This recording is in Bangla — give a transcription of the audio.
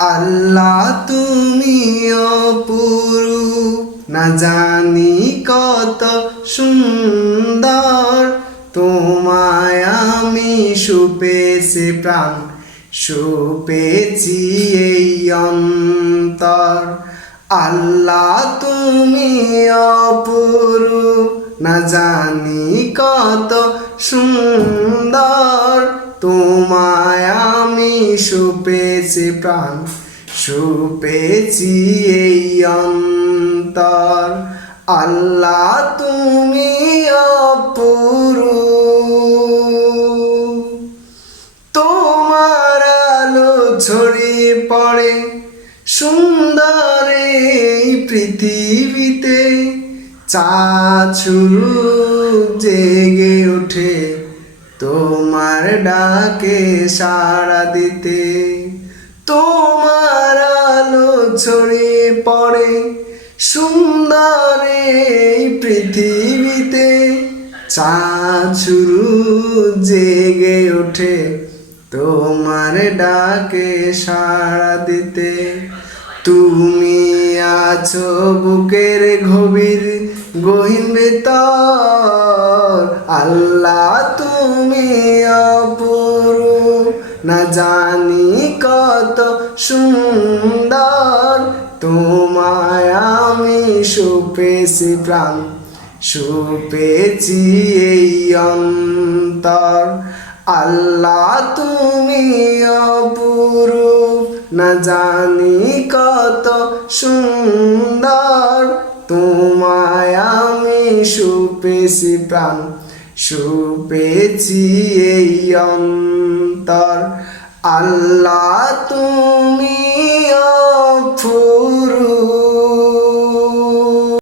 আল্লাহ তুমি অপরূপ, না জানি কত সুন্দর। তোমায় আমি সুপেছি প্রাণ, সুপেছি এই অন্তর। আল্লাহ তুমি অপরূপ, না জানি কত সুন্দর। তোমায় আমি সুপেছি প্রাণ, সুপেছি এই অন্তর। আল্লাহ তুমি অপরূপ, তোমার আলো ছড়িয়ে পড়ে সুন্দর এই পৃথিবীতে। চাঁদ শুরু জেগে ওঠে তোমার ডাকে সাড়া দিতে। তোমার আলো ছড়িয়ে পড়ে সুন্দর এই পৃথিবীতে। চাঁদ শুরু জেগে ওঠে তোমার ডাকে সাড়া দিতে। তুমি আছো বুকের গভীর গহীন ভেতর। আল্লাহ তুমি অপরূপ, না জানি কত সুন্দর। তোমায় আমি সুপেছি প্রাণ, সুপেছি এই অন্তর। আল্লাহ তুমি অপরূপ, না জানি কত সুন্দর। তোমায় আমি সুপেছি প্রাণ, সুপেছি এই অন্তর। আল্লাহ তুমি